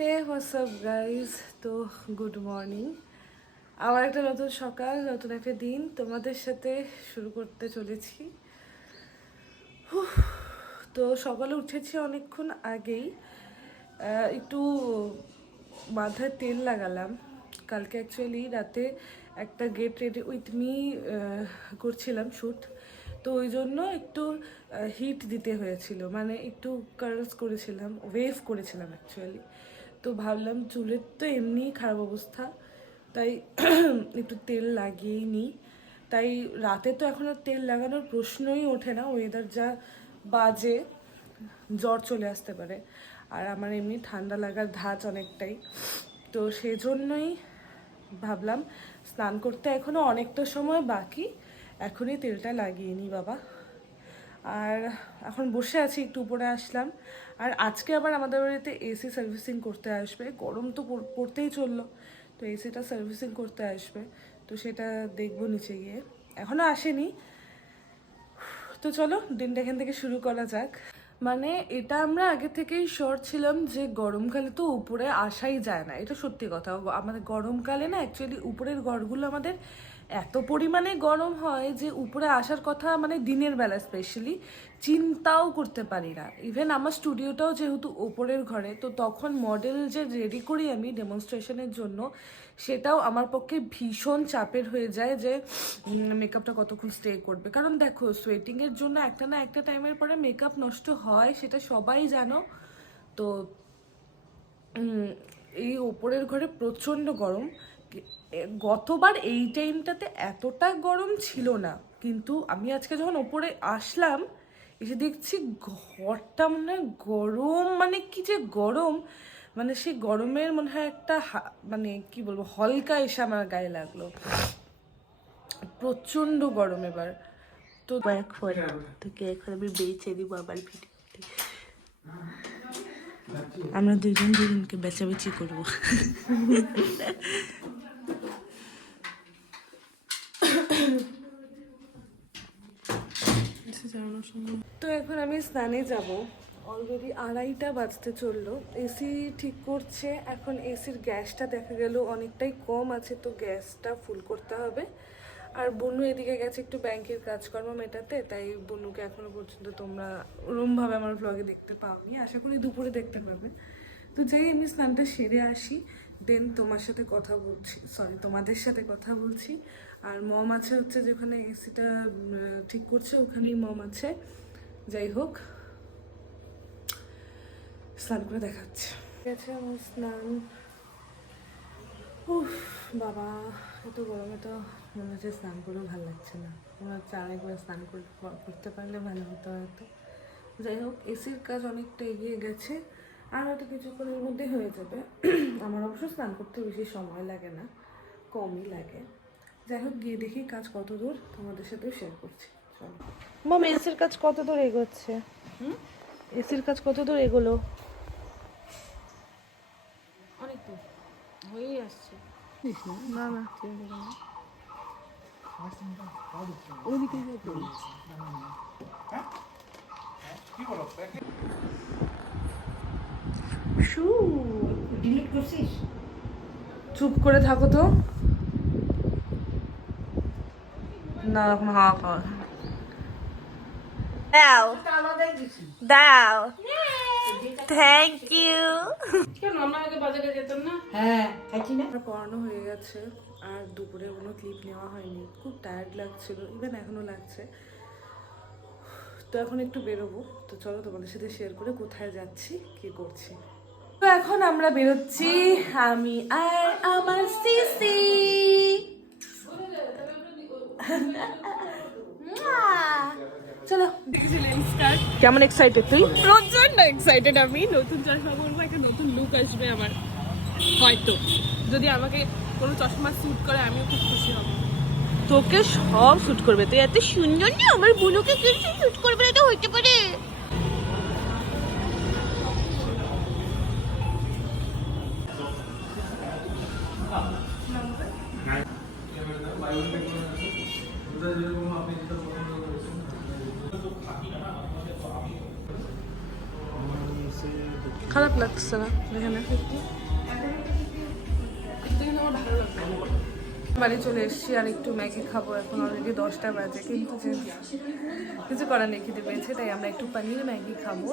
হে WhatsApp guys, তো good morning. আমার একটা নতুন সকাল, নতুন একটা দিন তোমাদের সাথে শুরু করতে চলেছি। তো সকালে উঠেছি অনেকক্ষণ আগেই, একটু মাথায় তেল লাগালাম। কালকে অ্যাকচুয়ালি রাতে একটা গেট রেডি উইথ মি করছিলাম শ্যুট, তো ওই জন্য একটু হিট দিতে হয়েছিল, মানে একটু কার্লস করেছিলাম, ওয়েভ করেছিলাম অ্যাকচুয়ালি। তো ভাবলাম চুলের তো এমনিই খারাপ অবস্থা, তাই একটু তেল লাগিয়েই নিই। তাই রাতে তো এখন আর তেল লাগানোর প্রশ্নই ওঠে না, ওয়েদার যা বাজে, জ্বর চলে আসতে পারে। আর আমার এমনি ঠান্ডা লাগার ধাঁচ অনেকটাই, তো সেজন্যই ভাবলাম স্নান করতে এখনও অনেকটা সময় বাকি, এখনই তেলটা লাগিয়ে নিই বাবা। আর এখন বসে আছি, একটু উপরে আসলাম। আর আজকে আবার আমাদের বাড়িতে এসি সার্ভিসিং করতে আসবে, গরম তো পড়তেই চললো, তো এসিটা সার্ভিসিং করতে আসবে, তো সেটা দেখবো নিচে গিয়ে। এখনও আসেনি, তো চলো দিনটা এখান থেকে শুরু করা যাক। মানে এটা আমরা আগে থেকেই শিওর ছিলাম যে গরমকালে তো উপরে আসাই যায় না, এটা সত্যি কথা। আমাদের গরমকালে না অ্যাকচুয়ালি উপরের ঘরগুলো আমাদের এত পরিমাণে গরম হয় যে উপরে আসার কথা, মানে দিনের বেলা স্পেশালি চিন্তাও করতে পারি না। ইভেন আমার স্টুডিওটাও যেহেতু ওপরের ঘরে, তো তখন মডেল যে রেডি করি আমি ডেমনস্ট্রেশনের জন্য, সেটাও আমার পক্ষে ভীষণ চাপের হয়ে যায় যে মেকআপটা কতক্ষণ স্টে করবে। কারণ দেখো, সোয়েটিংয়ের জন্য একটা না একটা টাইমের পরে মেকআপ নষ্ট হয়, সেটা সবাই জানো। তো এই ওপরের ঘরে প্রচণ্ড গরম। গতবার এই টাইমটাতে এতটা গরম ছিল না, কিন্তু আমি আজকে যখন ওপরে আসলাম এসে দেখছি ঘরটা মনে হয় গরম, মানে কি যে গরম, মানে সেই গরমের মনে হয় একটা মানে কি বলবো, হলকা এসে আমার গায়ে লাগলো। প্রচণ্ড গরম এবার। তো এখন তোকে এখন আমি বেঁচে দিব আমার ভিডিওতে, আমরা দুজন দুজনকে বেচাবেচি করবো। তো এখন আমি স্নানে যাব, অলরেডি 2:30 বাজতে চললো। এসি ঠিক করছে এখন, এসির গ্যাসটা দেখা গেল অনেকটাই কম আছে, তো গ্যাসটা ফুল করতে হবে। আর বনু এদিকে গেছে একটু ব্যাংকের কাজকর্ম মেটাতে, তাই বনুকে এখনো পর্যন্ত তোমরা ওরমভাবে আমার ব্লগে দেখতে পাওনি, আশা করি দুপুরে দেখতে পাবে। তো যেই আমি স্নানটা সেরে আসি, দেন তোমার সাথে কথা বলছি, সরি তোমাদের সাথে কথা বলছি। আর মম আছে হচ্ছে যেখানে এসিটা ঠিক করছে, ওখানেই মম আছে। যাই হোক, স্নান করে দেখাচ্ছে। ঠিক আছে, আমার স্নান। উফ বাবা, এত গরমে তো মনে হচ্ছে স্নান করেও ভালো লাগছে না, মনে হচ্ছে আরেকবার স্নান করতে পারলে ভালো হতো হয়তো। যাই হোক, এসির কাজ অনেকটা এগিয়ে গেছে, আর হয়তো কিছুক্ষণের মধ্যে হয়ে যাবে। আমার অবশ্য স্নান করতে বেশি সময় লাগে না, কমই লাগে। যাই হোক, গিয়ে দেখি কাজ কত দূর, তোমাদের সাথেও শেয়ার করছি। চলো মাম, এসির কাজ কত দূর এগোচ্ছে? এসির কাজ কত দূর এগোলো? অনেক দূর হয়েই আসছে। না না, ওইদিকে ডিলিট করছিস? চুপ করে থাকো তো, না এখন হাওয়া খাওয়া। দাও দাও, থ্যাংক ইউ। কেন আমরা আগে বাজারে যেতাম না? হ্যাঁ, খাইছি না। পড়ানো হয়ে গেছে, আর দুপুরে কোনো ক্লিপ নেওয়া হয়নি, খুব টায়ার্ড লাগছিল, ইভেন এখনো লাগছে। তো এখন একটু বেরোবো, তো চলো তোমাদের সাথে শেয়ার করে কোথায় যাচ্ছি, কি করছি। তো এখন আমরা বেরোচ্ছি, আমি আর আমার সিসি। চলো, কেমন এক্সাইটেড তুই? প্রচন্ড এক্সাইটেড আমি। নতুন চশমা পরবো, একটা নতুন লুক আসবে আমার হয়তো। যদি আমাকে কোনো চশমা স্যুট করে আমিও খুব খুশি হব। তোকে সব শুট করবে, তুই এত সুন্দর না, আমার বুনুকে কিছু শুট করবে না, এটা হইতে পারে? খারাপ লাগছে না এখানে। কিন্তু আমার ভালো লাগবে। বাড়ি চলে এসেছি আর একটু ম্যাগি খাবো, এখন অলরেডি 10টা বাজে, কিন্তু কিছু করার নেই, খিদে পেয়েছে, তাই আমরা একটু পনির ম্যাগি খাবো।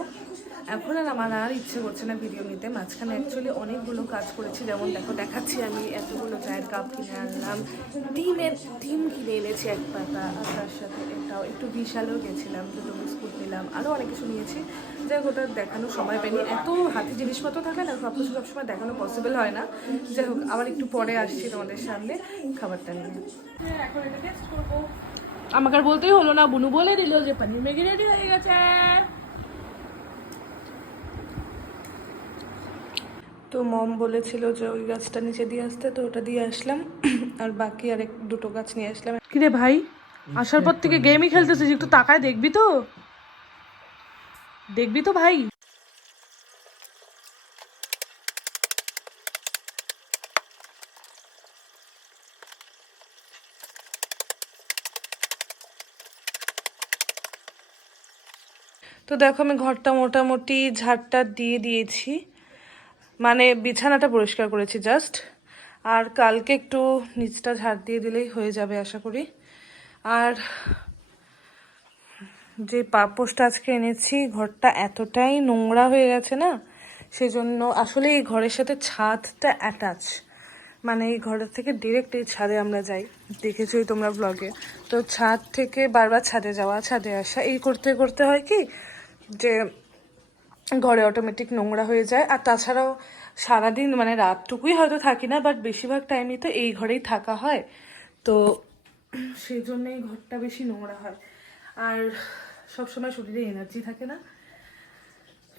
এখন আর আমার আর ইচ্ছে করছে না ভিডিও নিতে। মাঝখানে অ্যাকচুয়ালি অনেকগুলো কাজ করেছি, যেমন দেখো দেখাচ্ছি, আমি এতগুলো চায়ের কাপ কিনে আনলাম, ডিম কিনে এনেছি এক পাতা, আর তার সাথে এটাও একটু বিশালেও গেছিলাম, দুটো বিস্কুট নিলাম, আরও অনেক কিছু নিয়েছি। যাই হোক, ওটা দেখানো সময় পাইনি, এত হাতে জিনিসপত্র থাকলে না সব কিছু সবসময় দেখানো পসিবল হয় না। যাই হোক, আবার একটু পরে আসছি তোমাদের সামনে খাবারটা নিয়ে। এখন এটা টেস্ট করবো। আমাকে আর বলতেই হলো না, বুনু বলে দিল যে পনির ম্যাগি রেডি হয়ে গেছে। তো মম বলেছিল যে ওই গাছটা নিচে দিয়ে আসতে, তো ওটা দিয়ে আসলাম, আর বাকি আর দুটো গাছ নিয়ে আসলাম। কিরে ভাই, আসার পর থেকে গেমই খেলতেছিস, একটু তাকায় দেখবি তো, দেখবি তো ভাই। তো দেখো, আমি ঘরটা মোটামুটি ঝাড়টা দিয়ে দিয়েছি, মানে বিছানাটা পরিষ্কার করেছি জাস্ট, আর কালকে একটু নিচটা ঝাড় দিয়ে দিলেই হয়ে যাবে আশা করি। আর যে পাপোশটা আজকে এনেছি, ঘরটা এতটাই নোংরা হয়ে গেছে না, সেজন্য আসলে এই ঘরের সাথে ছাদটা অ্যাটাচ, মানে এই ঘরের থেকে ডিরেক্ট এই ছাদে আমরা যাই, দেখেছোই তোমরা ব্লগে। তো ছাদ থেকে বারবার ছাদে যাওয়া, ছাদে আসা, এই করতে করতে হয় কি যে ঘরে অটোমেটিক নোংরা হয়ে যায়। আর তাছাড়াও সারাদিন মানে রাতটুকুই হয়তো থাকি না, বাট বেশিরভাগ টাইমই তো এই ঘরেই থাকা হয়, তো সেই জন্যই ঘরটা বেশি নোংরা হয়। আর সবসময় শরীরে এনার্জি থাকে না,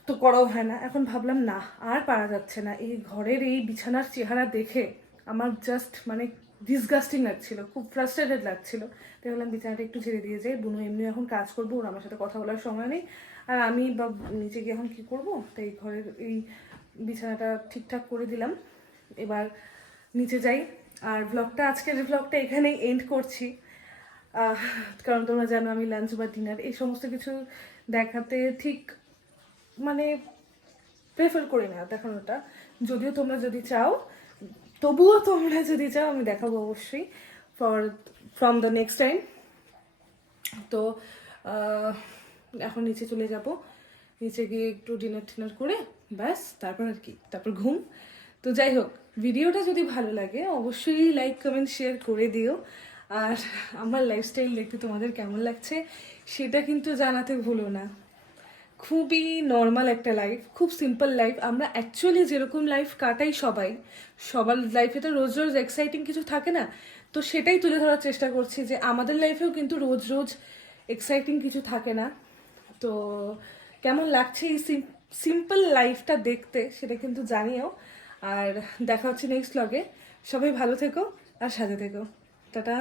তো করাও হয় না। এখন ভাবলাম না, আর পারা যাচ্ছে না, এই ঘরের এই বিছানার চেহারা দেখে আমার জাস্ট মানে ডিসগাস্টিং লাগছিল, খুব ফ্রাস্ট্রেটেড লাগছিল। তাই বললাম বিছানাটা একটু ছেড়ে দিয়ে যাই, বুনু এমনি এখন কাজ করবো, ওর আমার সাথে কথা বলার সময় নেই, আর আমি বা নিচে গিয়ে এখন কী করবো, তাই ঘরের এই বিছানাটা ঠিকঠাক করে দিলাম। এবার নিচে যাই, আর ব্লগটা, আজকের ব্লগটা এখানেই এন্ড করছি, কারণ তোমরা জানো আমি লাঞ্চ বা ডিনার এই সমস্ত কিছু দেখাতে ঠিক মানে প্রেফার করি না দেখানোটা। যদিও তোমরা যদি চাও, তবুও তোমরা যদি চাও আমি দেখাবো অবশ্যই ফ্রম দ্য নেক্সট টাইম। তো এখন নিচে চলে যাব, নিচে গিয়ে একটু ডিনার করে ব্যাস, তারপর আর কি, তারপর ঘুম। তো যাই হোক, ভিডিওটা যদি ভালো লাগে অবশ্যই লাইক কমেন্ট শেয়ার করে দিও, আর আমার লাইফস্টাইল দেখতে তোমাদের কেমন লাগছে সেটা কিন্তু জানাতে ভুলো না। খুবই নর্মাল একটা লাইফ, খুব সিম্পল লাইফ। আমরা অ্যাকচুয়ালি যেরকম লাইফ কাটাই সবার লাইফে তো রোজ রোজ এক্সাইটিং কিছু থাকে না, তো সেটাই তুলে ধরার চেষ্টা করছি যে আমাদের লাইফেও কিন্তু রোজ রোজ এক্সাইটিং কিছু থাকে না। তো কেমন লাগছে এই সিম্পল লাইফটা দেখতে সেটা কিন্তু জানিও, আর দেখা হচ্ছে নেক্সট ব্লগে। সবাই ভালো থেকো আর সাথে থেকো, টাটা।